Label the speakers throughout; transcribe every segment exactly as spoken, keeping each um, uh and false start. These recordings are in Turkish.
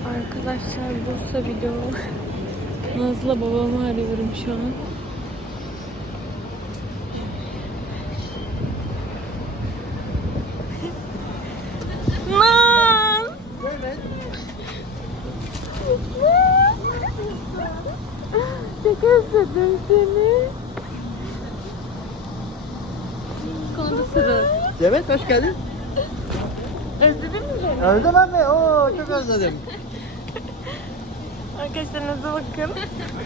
Speaker 1: Arkadaşlar Bursa video. Naz'la babamı arıyorum şu an. Naz!
Speaker 2: Evet.
Speaker 1: Çok özledim seni. Konuşuruz.
Speaker 2: Evet, hoş geldin.
Speaker 1: Özledin mi beni?
Speaker 2: Özlemem mi? Oo, çok özledim.
Speaker 1: Arkadaşlarınıza bakın.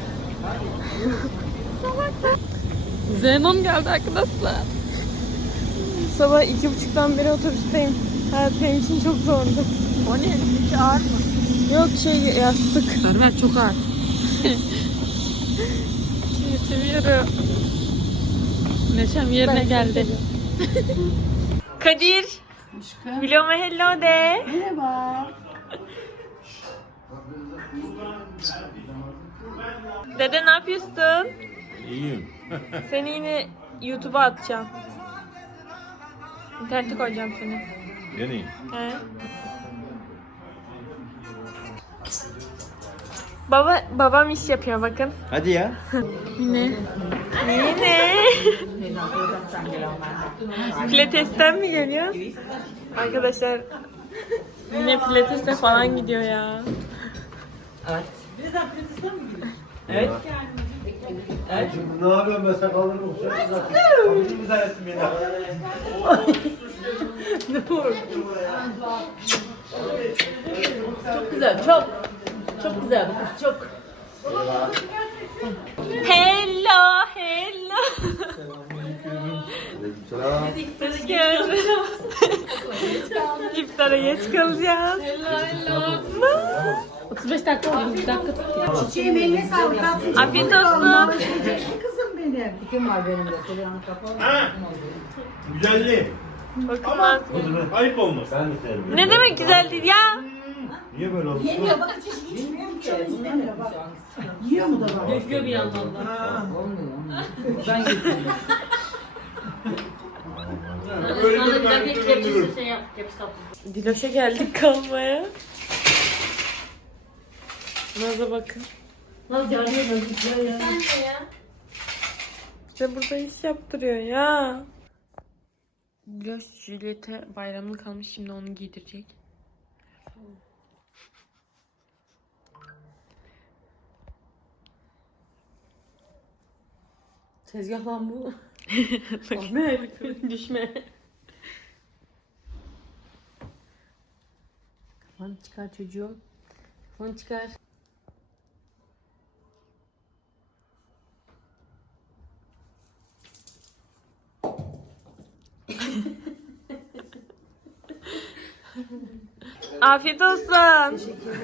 Speaker 1: Zeynep geldi arkadaşlar. Sabah iki buçuktan beri otobüsteyim. Hayat benim için çok zordu.
Speaker 2: O ne? Hiç ağır mı?
Speaker 1: Yok şey yastık.
Speaker 2: Evet, çok ağır.
Speaker 1: Seni seviyorum. Neşem yerine geldi. Kadir.
Speaker 2: Aşkım.
Speaker 1: Vlog'a hello de.
Speaker 2: Merhaba.
Speaker 1: Dede ne yapıyorsun?
Speaker 3: İyiyim.
Speaker 1: Seni yine YouTube'a atacağım. İnternete koyacağım seni.
Speaker 3: Deneyim.
Speaker 1: He. Baba, babam iş yapıyor bakın.
Speaker 2: Hadi ya.
Speaker 1: Yine. Yine. Pilates'ten mi geliyor? Arkadaşlar yine pilates'e falan gidiyor ya.
Speaker 2: Evet.
Speaker 3: Evet.
Speaker 2: Evet.
Speaker 3: Ne yapıyorsun ben sakallarımı uçak zaten. Abicim izah etsin beni.
Speaker 2: Çok güzel, çok. Çok güzel bu kız, çok.
Speaker 1: Hello, hello.
Speaker 3: Selam.
Speaker 1: Hoş geldin. İftara geç kalacağız.
Speaker 2: otuz beş dakika oldu, bir dakika tut.
Speaker 4: Çiçeğim eline sağlık. Tatlım.
Speaker 1: Afiyet olsun.
Speaker 4: Kızım benim. Dikim var benim de. Selyan'ın kapalı.
Speaker 3: Ha. Güzelliği.
Speaker 1: Bakın lan.
Speaker 3: Ayıp olmaz. Ben de severim.
Speaker 1: Ne demek güzel değil ya?
Speaker 3: Niye böyle oldu?
Speaker 4: Yemiyor bak hiç içmiyor ki. Çok istemiyor bak. Yiyor mu da bak?
Speaker 2: Gözgö bir yandan da. Ben getirdim.
Speaker 3: Öyle bir ben süründürürüm.
Speaker 1: Diloş'a geldik kalmaya. Naz'a bakın.
Speaker 2: Nasıl yardım ediyorsun ya?
Speaker 1: İşte burada iş yaptırıyor ya. Diloş Juliet'e bayramlık kalmış, şimdi onu giydirecek.
Speaker 2: Tezgah lan bu.
Speaker 1: Düşme. Düşme.
Speaker 2: Kafanı çıkar çocuğum. Kafanı çıkar.
Speaker 1: Afiyet olsun.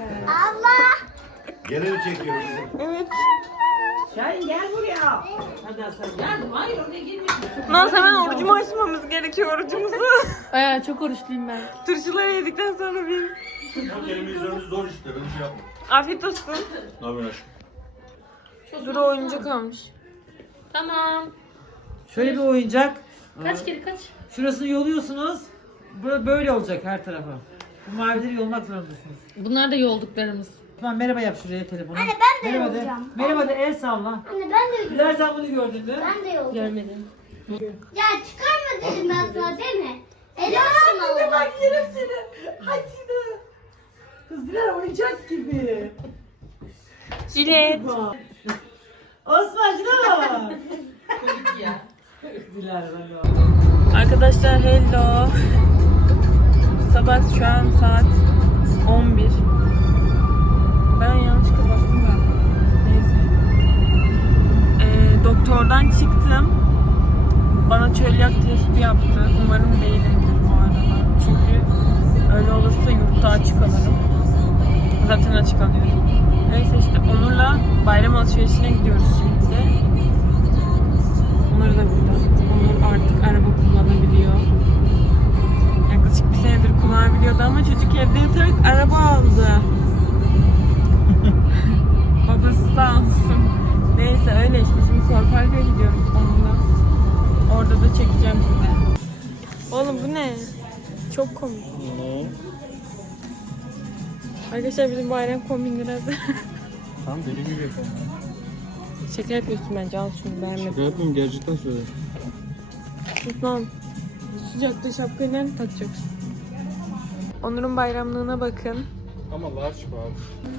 Speaker 3: Gene mi çekiyoruz?
Speaker 1: Evet.
Speaker 4: Şahin gel buraya.
Speaker 2: Hadi Hasan. Yardım. Hayır oraya girmiyorsun.
Speaker 1: Naz hemen orucumu açmamız gerekiyor, orucumuzu.
Speaker 2: Aya çok oruçluyum ben.
Speaker 1: Turşuları yedikten sonra bir.
Speaker 3: Bu televizyonumuz zor işte. Ben şey yapma.
Speaker 1: Afiyet olsun.
Speaker 3: Ne yapıyorsun aşkım?
Speaker 1: Duru oyuncak almış.
Speaker 2: Tamam.
Speaker 5: Şöyle bir oyuncak.
Speaker 2: Kaç kere kaç?
Speaker 5: Şurasını yoluyorsunuz. Böyle, böyle olacak her tarafa. Bu mavileri yolmak zorundasınız.
Speaker 2: Bunlar da yolduklarımız.
Speaker 5: Tamam, merhaba yap şuraya telefonu.
Speaker 6: Anne ben de
Speaker 5: Merhaba de.
Speaker 6: yollayacağım.
Speaker 5: Merhaba de, el salla.
Speaker 6: Anne ben de yollayacağım.
Speaker 5: Bilal, sen bunu gördün mü?
Speaker 6: Ben de yollayacağım.
Speaker 2: Görmedim.
Speaker 6: Ya çıkarma dedim ben sana değil mi? El aşkına oldu.
Speaker 4: Bak yerim seni. Hadi de. Kız Dilara oyuncak gibi.
Speaker 1: Jilet.
Speaker 5: Osman şuna bak.
Speaker 2: Komik ya.
Speaker 5: Bilal bak.
Speaker 1: Arkadaşlar hello. Sabah şu an saat on bir. Ben yanlışlıkla bastım galiba. Neyse. Ee, doktordan çıktım. Bana çölyak testi yaptı. Umarım değilimdir bu arada. Çünkü öyle olursa yurtta açık alırım. Zaten açık alıyorum. Neyse işte Onur'la bayram alışverişine gidiyoruz şimdi. Onur da burada. Onur artık araba kullanabiliyor. Yaklaşık bir senedir kullanabiliyordu ama çocuk evde yatarak araba aldı. Babası sağ olsun. Neyse öyle işte, şimdi Core Park'a gidiyoruz onunla. Orada da çekeceğim size. Oğlum bu ne? Çok komik. Arkadaşlar bizim bayram kombinleri hazır.
Speaker 3: Tam deli gibi yapalım.
Speaker 1: Şaka yapıyorsun bence, al şunu, beğenmedim.
Speaker 3: Şaka yapıyorum, gerçekten söyle.
Speaker 1: Sus lan. Sıcakta şapkayı nerede takacaksın? Onur'un bayramlığına bakın.
Speaker 3: Ama large bu abi.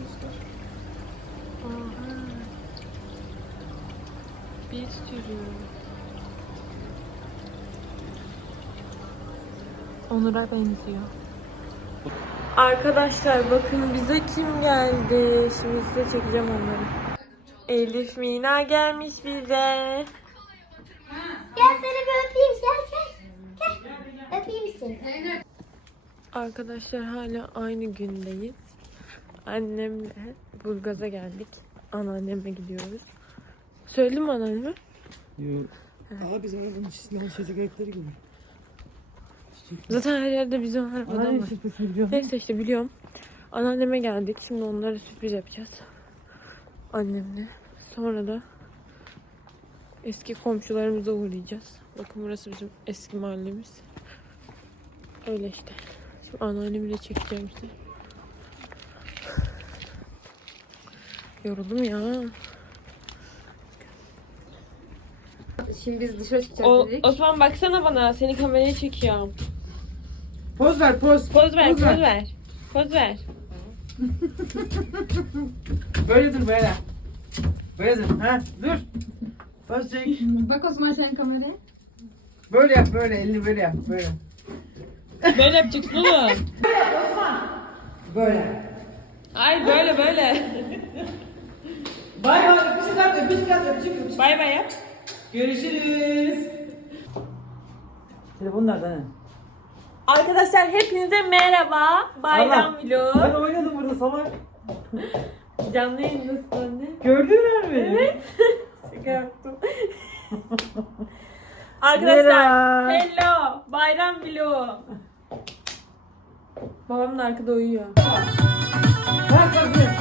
Speaker 1: Bir sürü. Onur'a benziyor. Arkadaşlar bakın bize kim geldi. Şimdi size çekeceğim onları. Elif Mina gelmiş bize.
Speaker 6: Gel seni bir öpeyim. Gel gel. Gel. Öpeyim seni.
Speaker 1: Arkadaşlar hala aynı gündeyiz. Annemle Burgaz'a geldik. Anneanneme gidiyoruz. Söyledim mi anneanneme?
Speaker 5: Yok. Aa bizim arabanın içinden çocukları gibi.
Speaker 1: Zaten her yerde bizim arabadan
Speaker 5: Anneanne
Speaker 1: var.
Speaker 5: şifresini biliyor musun?
Speaker 1: Neyse işte biliyorum. Anneanneme geldik. Şimdi onlara sürpriz yapacağız. Annemle. Sonra da eski komşularımıza uğrayacağız. Bakın burası bizim eski mahallemiz. Öyle işte. Şimdi anneannemi de çekeceğim size. Yoruldum ya.
Speaker 7: Şimdi biz dışarı çıkacağız
Speaker 1: O,
Speaker 7: dedik.
Speaker 1: Osman baksana bana. Seni kameraya çekiyorum.
Speaker 5: Poz ver poz.
Speaker 1: Poz ver,
Speaker 5: Poz
Speaker 1: poz
Speaker 5: ver.
Speaker 1: ver. Poz ver.
Speaker 5: Böyle dur böyle. Böyle dur. Ha dur. Poz çek.
Speaker 7: Bak Osman sen kameraya.
Speaker 5: Böyle yap böyle elini böyle yap böyle.
Speaker 1: Böyle yapacaksın oğlum.
Speaker 5: Böyle.
Speaker 1: Ay böyle böyle.
Speaker 5: Bay bay öpücük at öpücük at öpücük öpücük.
Speaker 1: Bay bay yap.
Speaker 5: Görüşürüz. Telefon nerede anne?
Speaker 1: Arkadaşlar hepinize merhaba. Bayram
Speaker 5: Ben
Speaker 1: vlog.
Speaker 5: oynadım burada salak.
Speaker 1: Canlı yayındasın anne.
Speaker 5: Gördüler mi?
Speaker 1: Evet. Şaka yaptım. Arkadaşlar
Speaker 5: Merhaba.
Speaker 1: hello. Bayram vlog. Babam da arkada uyuyor.
Speaker 5: Bak bak bir.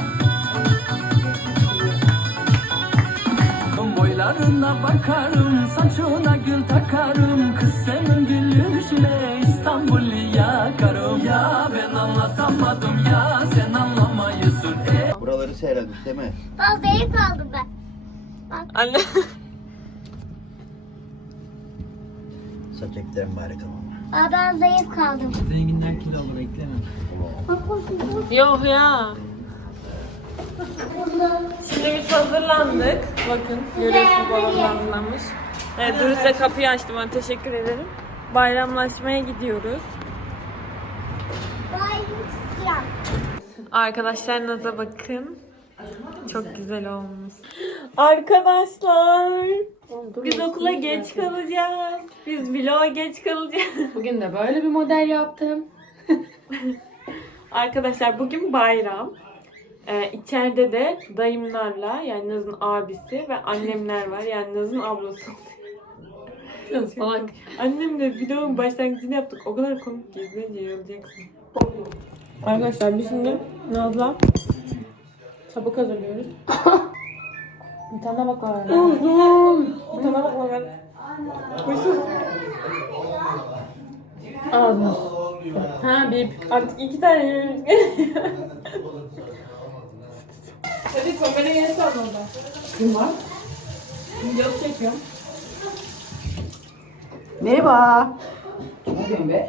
Speaker 8: Boylarına bakarım, saçına gül takarım. Kız senin gülüşüne İstanbul'u yakarım. Ya ben anlatamadım ya sen anlamayısın. E
Speaker 3: Buraları seyredip değil mi?
Speaker 6: Fazla zayıf kaldım ben.
Speaker 1: Anne.
Speaker 3: Saç eklerim bari kafama.
Speaker 6: Aa, ben zayıf kaldım.
Speaker 5: Zenginler kilo alır ekleme.
Speaker 1: Yok ya. Şimdi biz hazırlandık. Bakın görüyorsunuz babam da hazırlanmış. Evet Dürüst de kapıyı açtı bana, teşekkür ederim. Bayramlaşmaya gidiyoruz.
Speaker 6: Bayram.
Speaker 1: Arkadaşlar Naz'a bakın. Çok güzel olmuş. Arkadaşlar biz okula geç kalacağız. Biz vloga geç kalacağız.
Speaker 7: Bugün de böyle bir model yaptım.
Speaker 1: Arkadaşlar bugün bayram. Ee, içeride de dayımlarla yani Naz'ın abisi ve annemler var. Yani Naz'ın ablası.
Speaker 7: Salak.
Speaker 1: Annemle vlogun başlangıcını yaptık. O kadar komik ki izleyince yorulacaksın. Arkadaşlar biz şimdi Naz'la tabak hazırlıyoruz. Bir tane bak var. Bir tane bak var. Huysuz. Ağzımız. Ha bir artık iki tane yiyoruz. Hadi kamerayı yeni sal orada.
Speaker 5: Kim var?
Speaker 1: Video çekiyorum.
Speaker 5: Merhaba. Ne yapıyorsun be?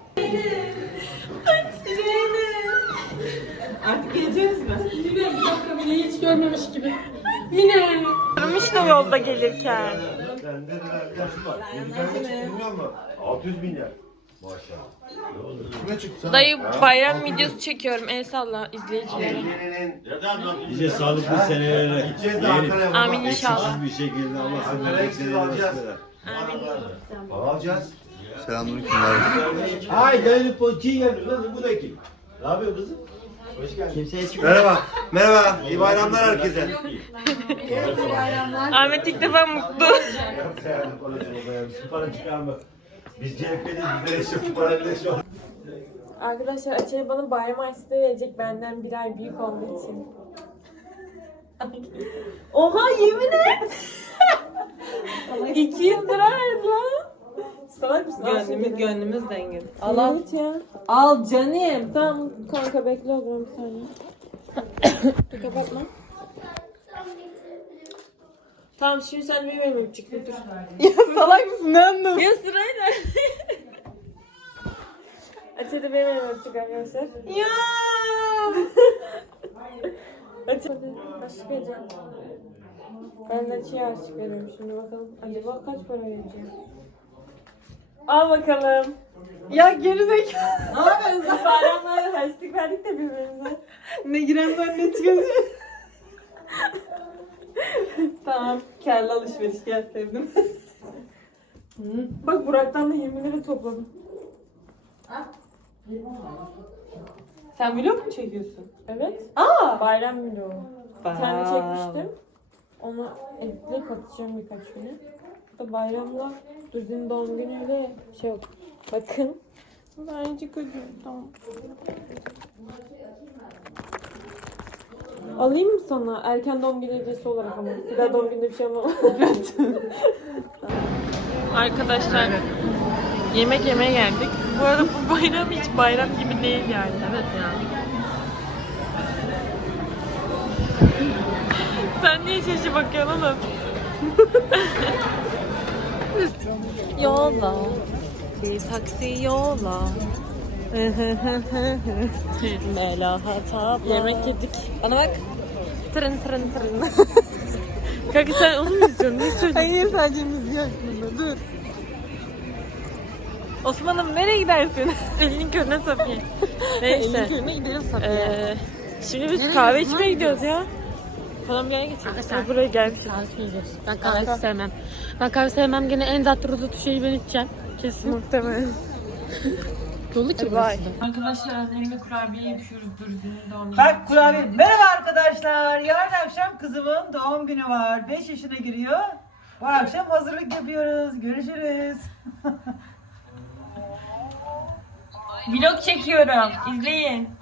Speaker 1: Artık geleceğiz mi? Yine bir dakika bile hiç görmemiş gibi. Yine. Görmüş de yolda gelirken.
Speaker 3: Bende de dersim var. Bilmiyor musun? altı yüz bin lira. Maşallah. Kime çıktı?
Speaker 1: Dayı bayram videosu çekiyorum. El salla izleyicilere.
Speaker 9: Nice sağlıklı senelere.
Speaker 3: Gideceğiz de Ankara'ya.
Speaker 1: Amin inşallah.
Speaker 9: Bir şekilde Allah seni
Speaker 3: Ankara'ya gideceğiz, alacağız.
Speaker 1: Amin.
Speaker 3: Alacağız.
Speaker 9: Selamünaleyküm. Ay gelin poçi gelin lan bu da kim? Ne yapıyor kızım? Hoş geldin. Kimseye çıkmıyor.
Speaker 3: Merhaba. Merhaba. İyi bayramlar herkese.
Speaker 1: Ahmet ilk defa mutlu.
Speaker 9: Para çıkarma. Biz C H P'de bizlere şu para bile şu an.
Speaker 1: Arkadaşlar Açay bana bayram harçlığı verecek benden bir ay büyük olduğu için. Oha yemin et. iki yüz lira verdi lan. Salak mısın? Gönlümüz, gönlümüz dengeli.
Speaker 5: Al al.
Speaker 1: Evet ya.
Speaker 5: Al canım.
Speaker 1: Tamam kanka bekle o zaman bir saniye. Dur kapatma. Tamam şimdi sen bir yemek çık dur. Ya salak mısın? Ne anladın? Ya sırayla. Açıda benim yemek çık arkadaşlar. Ya. Açıda. Aşk gece. Ben de çiğ aşık veriyorum şimdi bakalım. Acaba kaç para vereceğim? Al bakalım. Ya gerizekalı. Ne yapıyorsun? Bayramlarda harçlık verdik de birbirimize. Ne girenden ne çıkacak? Tamam. Kârlı alışveriş gel sevdim. Bak Burak'tan da yirmi lira topladım. Sen vlog mu çekiyorsun? Evet. Aa! Bayram vlogu. Bir tane çekmiştim. Onu editleyip atacağım birkaç güne. Bu da bayramla Duzi'nin doğum günüyle şey yok. Bakın. Bence kötü. Tamam. Alayım mı sana? Erken doğum günü hediyesi olarak ama. Bir daha doğum gününde bir şey almam. Arkadaşlar yemek yemeye geldik. Bu arada bu bayram hiç bayram gibi değil yani. Evet ya. Sen niye şaşı bakıyorsun oğlum? Yola. Bir taksi yola. Melahat abla. Yemek yedik. Bana bak. Tırın tırın tırın. Kanka sen onu mu izliyorsun? Ne söylüyorsun? Hayır sadece müziği aklımda. Dur. Osman'ım nereye gidersin? Elinin körüne Safiye. Neyse. Elinin körüne gidelim Safiye. Ee, şimdi biz nereye kahve içmeye gidiyoruz ya. Kolombiya'ya geçiyoruz. Biz buraya gelmişiz. Kahve yiyoruz. Ben kahve sevmem. Ben kahve sevmem. Gene en tatlı şeyi ben içeceğim. Kesin. Muhtemelen. Dolu ki burası. Arkadaşlar annemle kurabiye yapıyoruz. Duru'nun doğum günü.
Speaker 5: Bak kurabiye. Merhaba arkadaşlar. Yarın akşam kızımın doğum günü var. beş yaşına giriyor. Bu akşam hazırlık yapıyoruz. Görüşürüz.
Speaker 1: Vlog çekiyorum. İzleyin.